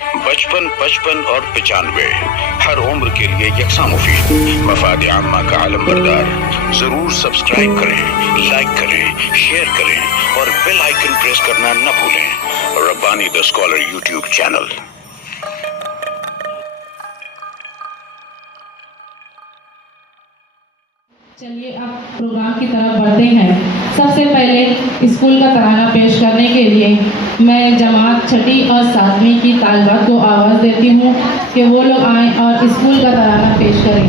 55 55 اور 95 ہر عمر کے لیے یکساں مفید. مفاد عامہ کا عالم بردار. ضرور سبسکرائب کریں، لائک کریں، شیئر کریں اور بیل آئیکن پریس کرنا نہ بھولیں. ربانی دا اسکالر یوٹیوب چینل. چلیے اب پروگرام کی طرف بڑھتے ہیں. سب سے پہلے اسکول کا ترانہ پیش کرنے کے لیے میں جماعت 6 اور 7ویں کی طالبات کو آواز دیتی ہوں کہ وہ لوگ آئیں اور اسکول کا ترانہ پیش کریں.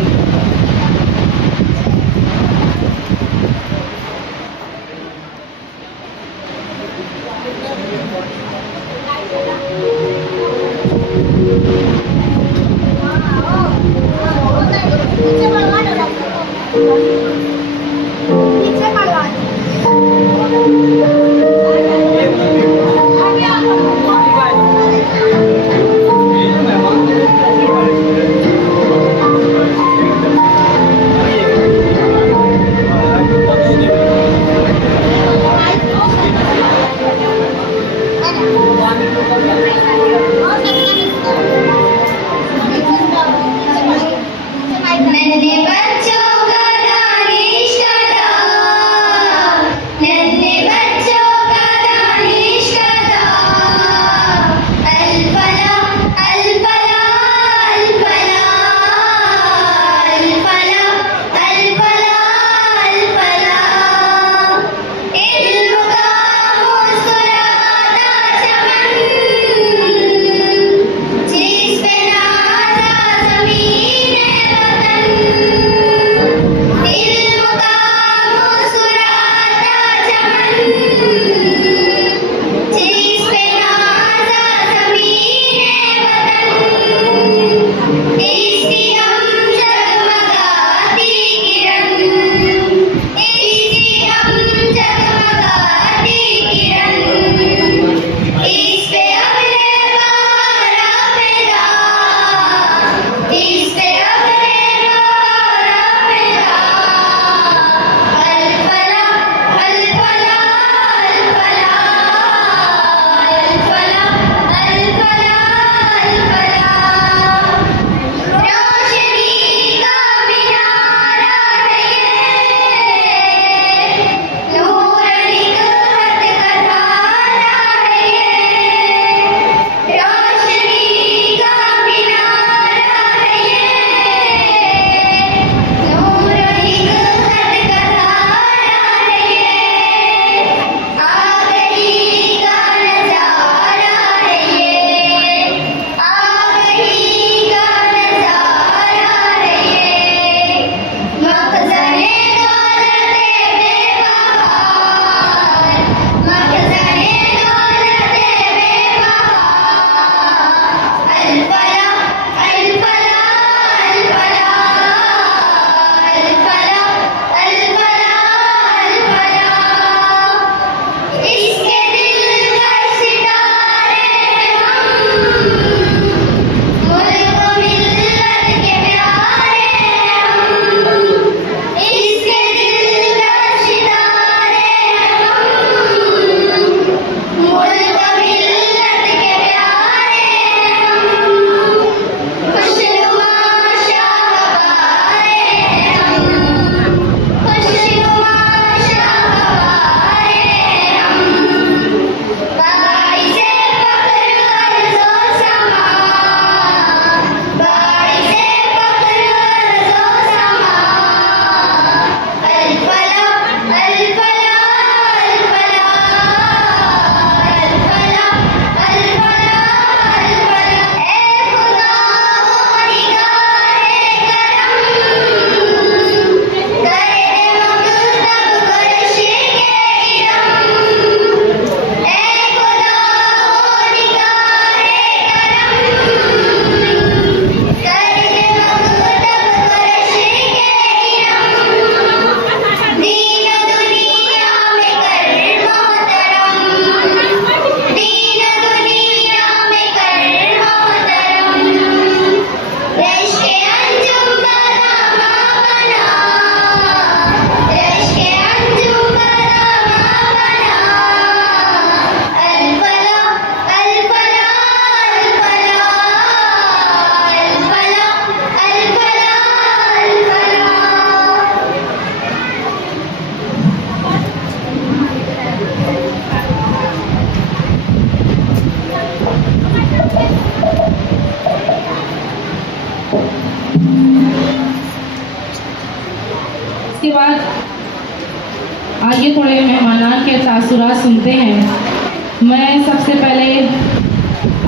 بعد آئیے تھوڑے مہمانان کے تاثرات سنتے ہیں. میں سب سے پہلے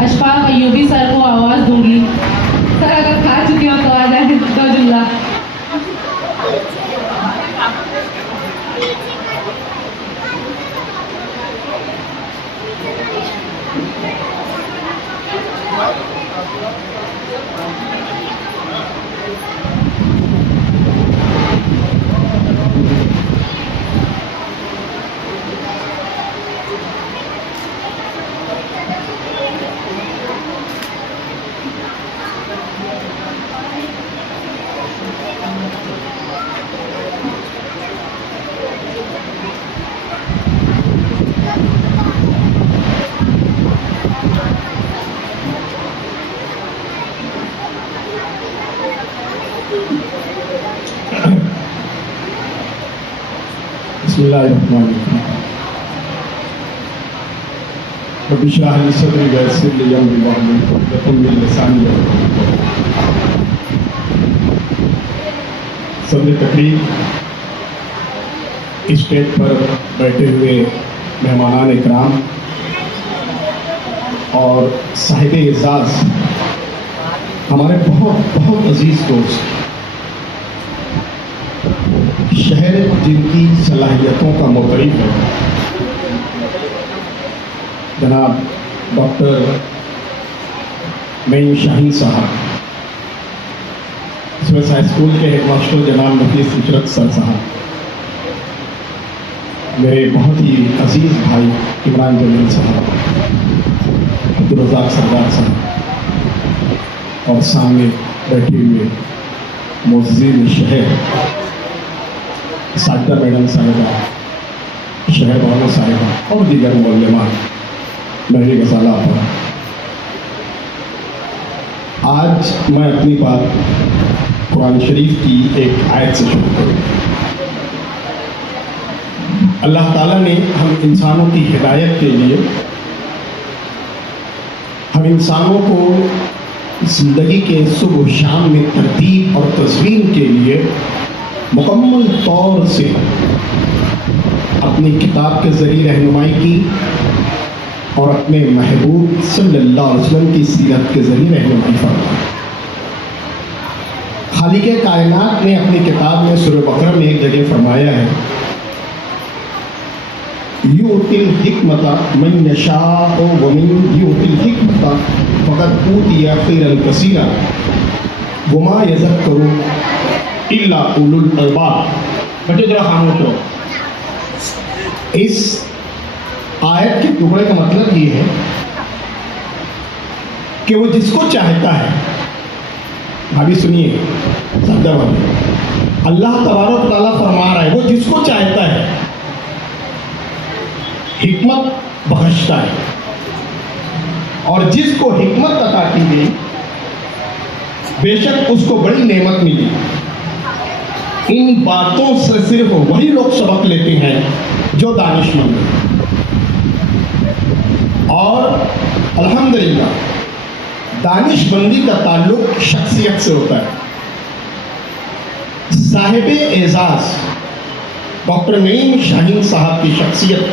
اشفاق ایوبی سر کو آواز دوں گی. سر اگر کھا چکی ہو تو آ جائیں دو جملہ. بسم اللہ الرحمن الرحیم. رب اشرح لی صدری ویسر لی امری واحلل عقدۃ من لسانی یفقهوا قولی. صدر تقریب، اسٹیج پر بیٹھے ہوئے مہمانان اکرام اور صاحب اعزاز ہمارے بہت بہت عزیز دوست، شہر جن کی صلاحیتوں کا معترف ہے، جناب ڈاکٹر نعیم شاہین صاحب، سویس ہائی اسکول کے ہیڈ ماسٹر جناب نفیس عشرت سر صاحب، میرے بہت ہی عزیز بھائی عمران جمیل صاحب، عبدالرزاق سردار صاحب، اور سامنے بیٹھے ہوئے معززین شہر ساجدہ میڈم صاحبہ، شہر بانو صاحبہ اور دیگر معلمان، مہری غزالہ پر. آج میں اپنی بات قرآن شریف کی ایک آیت سے شروع کروں. اللہ تعالیٰ نے ہم انسانوں کی ہدایت کے لیے، ہم انسانوں کو زندگی کے صبح و شام میں ترتیب اور تزوین کے لیے مکمل طور سے اپنی کتاب کے ذریعے رہنمائی کی اور اپنے محبوب صلی اللہ علیہ وسلم کی سیرت کے ذریعے رہنمائی فرمائی. خالق کائنات نے اپنی کتاب میں سورہ بقرہ میں ایک جگہ فرمایا ہے، یؤتی الحکمۃ من یشاء ومن یؤتی الحکمۃ فقد اوتی خیرا کثیرا وما یذکر الا اولو الالباب. بچے ذرا خاموش ہو. اس آیت کے ٹکڑے کا مطلب یہ ہے کہ وہ جس کو چاہتا ہے، ابھی سنیے سادہ بھائی، اللہ تبارک و تعالیٰ فرما رہا ہے وہ جس کو چاہتا ہے حکمت بخشتا ہے، اور جس کو حکمت عطا کی گئی بے شک اس کو بڑی نعمت ملی. ان باتوں سے صرف وہی لوگ سبق لیتے ہیں جو دانش مند ہیں، اور الحمدللہ دانش مندی کا تعلق شخصیت سے ہوتا ہے. صاحب اعزاز ڈاکٹر نعیم شاہین صاحب کی شخصیت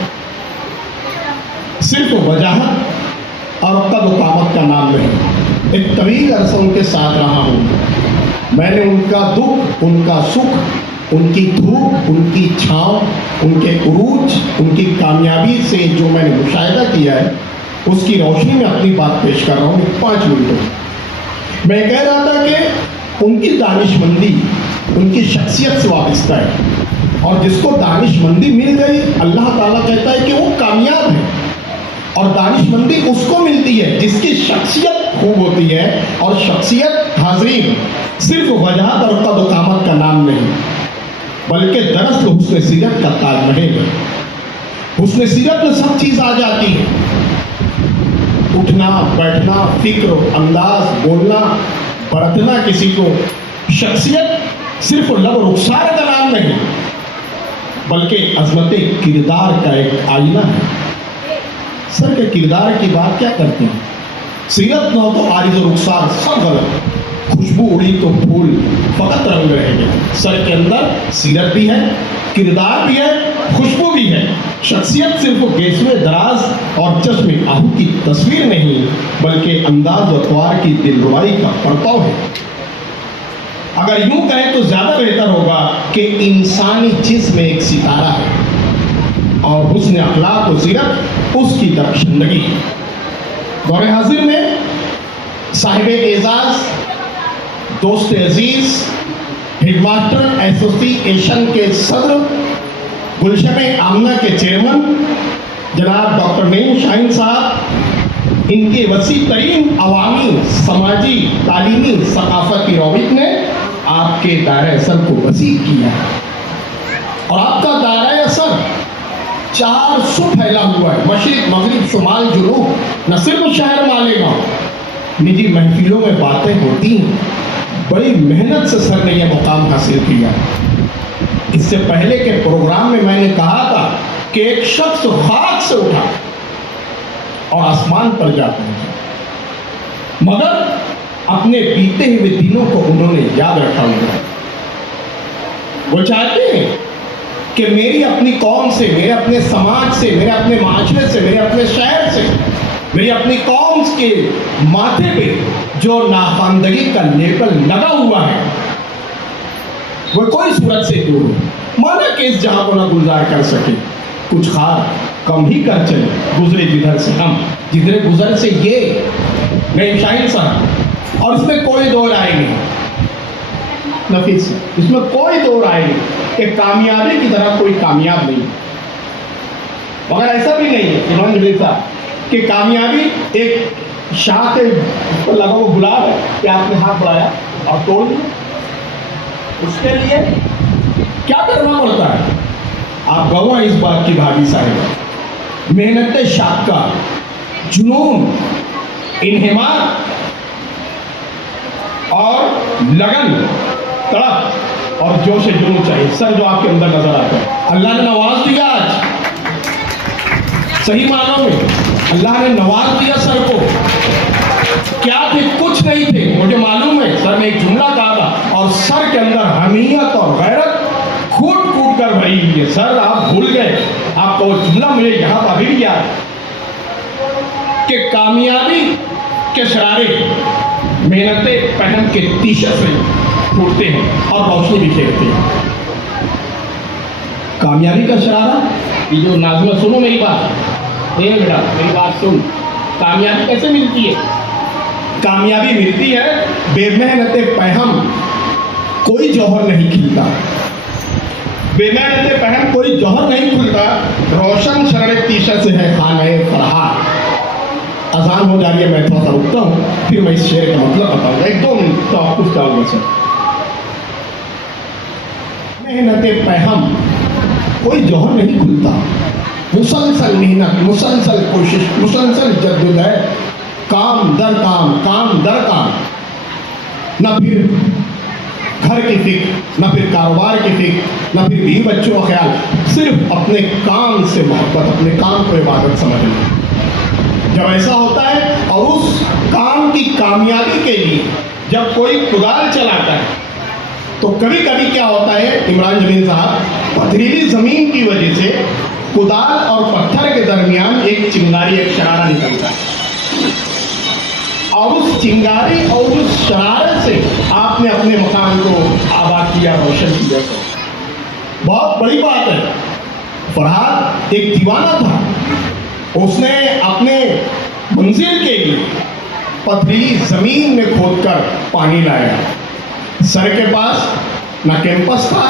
صرف وجاہت اور قد و قامت کا نام نہیں. ایک طویل عرصہ ان کے ساتھ رہا ہوں. میں نے ان کا دکھ، ان کا سکھ، ان کی دھوپ، ان کی چھاؤں، ان کے عروج، ان کی کامیابی سے جو میں نے مشاہدہ کیا ہے، اس کی روشنی میں اپنی بات پیش کر رہا ہوں 5 منٹوں. میں کہہ رہا تھا کہ ان کی دانش مندی ان کی شخصیت سے وابستہ ہے، اور جس کو دانش مندی مل گئی اللہ تعالیٰ کہتا ہے کہ وہ کامیاب ہے. اور دانش مندی اس کو ملتی ہے جس کی شخصیت خوب ہوتی ہے، اور شخصیت حاضرین صرف وجاہت اور قد و قامت کا نام نہیں، بلکہ دراصل حسن سیرت کا تاج محل ہے. حسن سیرت میں سب چیز آ جاتی ہے، اٹھنا بیٹھنا، فکر، انداز، بولنا، برتنا کسی کو. شخصیت صرف لب و رخسار کا نام نہیں، بلکہ عظمت کردار کا ایک آئینہ ہے. سر کے کردار کی بات کیا کرتے ہیں؟ سیرت نہ ہو تو عارض و رخسار سب غلط. خوشبو اڑی تو پھول فقط رنگ رہ گیا. سر کے اندر سیرت بھی ہے, کردار بھی ہے, خوشبو بھی ہے. شخصیت صرف گیسوے دراز اور چشم آہو کی تصویر نہیں, بلکہ انداز و اطوار کی دلربائی کا پرتو ہے. اگر یوں کہیں تو زیادہ بہتر ہوگا کہ انسانی جسم ایک ستارہ ہے اور حسن اخلاق و سیرت اس کی درخشندگی. دور حاضر میں صاحب اعزاز, دوست عزیز, ہیڈ ماسٹر ایسوسی ایشن کے صدر, گلشن آمنہ کے چیئرمین جناب ڈاکٹر نعیم شاہین صاحب, ان کے وسیع ترین عوامی, سماجی, تعلیمی, ثقافتی روابط نے آپ کے دائرہ اثر کو وسیع کیا ہے, اور آپ کا دائرہ اثر 400 پھیلا ہوا ہے, مشرق, مغرب, شمال, جنوب. نہ صرف شہر مالیگاؤں, نجی محفلوں میں باتیں ہوتی ہیں. بڑی محنت سے سر نے یہ مقام حاصل کیا. اس سے پہلے کے پروگرام میں میں نے کہا تھا کہ ایک شخص خاک سے اٹھا اور آسمان پر جا پہنچا, مگر اپنے بیتے ہوئے دنوں کو انہوں نے یاد رکھا ہوا ہے. وہ چاہتے ہیں کہ میری اپنی قوم سے, میرے اپنے سماج سے, میرے اپنے معاشرے سے, میرے اپنے شہر سے, میری اپنی قوم کے ماتھے پہ جو ناخواندگی کا لیبل لگا ہوا ہے وہ کوئی صورت سے دور ہو. مانا کہ اس جہاں کو نہ گلزار کر سکے, کچھ خار کم ہی کر چلے, گزرے جدھر سے ہم, جدھر گزر سے یہ. نعیم شاہین صاحب, اور اس میں کوئی دو رائے نہیں نفیس, اس میں کوئی دو رائے نہیں کہ کامیابی کی طرح کوئی کامیاب نہیں, مگر ایسا بھی نہیں ہے امام جبریل صاحب کہ کامیابی ایک شاخ پر لگا وہ گلاب ہے کہ آپ نے ہاتھ بڑھایا اور توڑ دیا. اس کے لیے کیا کرنا پڑتا ہے؟ آپ گواہ اس بات کی بھابھی صاحب, محنت شاقہ, جنون, انہماک اور لگن, تڑپ اور جوش جنون چاہیے. سر جو آپ کے اندر نظر آتا ہے, اللہ نے نواز دیا. آج صحیح معنوں میں اللہ نے نواز دیا سر کو. کیا تھے؟ کچھ نہیں تھے, مجھے معلوم ہے. سر نے ایک جملہ کہا تھا اور سر کے اندر حمیت اور غیرت کھوٹ کھوٹ کر بھری ہوئی ہے. سر آپ بھول گئے, آپ کا وہ جملہ مجھے یہاں پر بھی یاد کہ کامیابی کے شرارے محنت پہن کے تیشر سے ٹوٹتے ہیں اور روشنی بکھیرتے ہیں. کامیابی کا شرارہ, یہ جو ناظمہ سنو میری بات, بیٹا میری بات سن. کامیابی کیسے ملتی ہے؟ کامیابی ملتی ہے بے محنت پہم کوئی جوہر نہیں کھلتا. بے محنت پہم کوئی جوہر نہیں کھلتا. روشن شرر تیشر سے ہے خانہ فرحات. اذان ہو جا رہی ہے, میں تھوڑا سا رکتا ہوں, پھر میں اس شعر کا مطلب بتاؤں گا. 1-2 منٹ تو آپ کچھ ڈال گے. سر محنت پہم کوئی جوہر نہیں کھلتا. مسلسل محنت, مسلسل کوشش, مسلسل جدوجہد, کام در کام, کام در کام. نہ پھر گھر کی فکر, نہ پھر کاروبار کی فکر, نہ پھر بیوی بچوں کا خیال, صرف اپنے کام سے محبت, اپنے کام کو عبادت سمجھنا. جب ایسا ہوتا ہے اور اس کام کی کامیابی کے لیے جب کوئی کدال چلاتا ہے تو کبھی کبھی کیا ہوتا ہے عمران جبین صاحب, پتھریلی زمین کی وجہ سے کدال اور پتھر کے درمیان ایک چنگاری, ایک شرارہ نکلتا ہے, اور اس چنگاری اور اس شرارت سے آپ نے اپنے مکان کو آباد کیا, روشن کیا. بہت بڑی بات ہے. فرحات ایک دیوانہ تھا, اس نے اپنے منزل کے لیے پتھریلی زمین میں کھود کر پانی لایا. سر کے پاس نہ کیمپس تھا,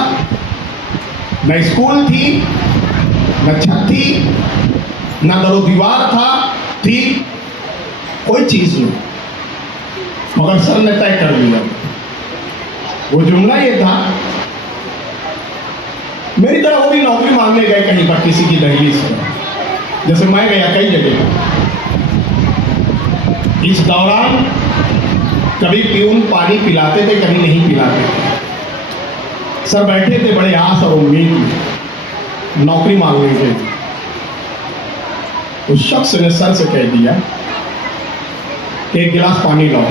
نہ اسکول تھی, نہ چھت تھی, نہ در و دیوار تھی, کوئی چیز نہیں. مگر سر نے طے کر لیا. وہ جملہ یہ تھا, میری طرح وہ بھی نوکری مانگنے گئے کہیں پر کسی کی دہلیز پر, جیسے میں گیا کئی جگہ. اس دوران کبھی پیون پانی پلاتے تھے, کبھی نہیں پلاتے تھے. سر بیٹھے تھے بڑے آس اور امید میں, نوکری مانگنے کے. اس شخص نے سر سے کہہ دیا کہ ایک گلاس پانی لاؤ.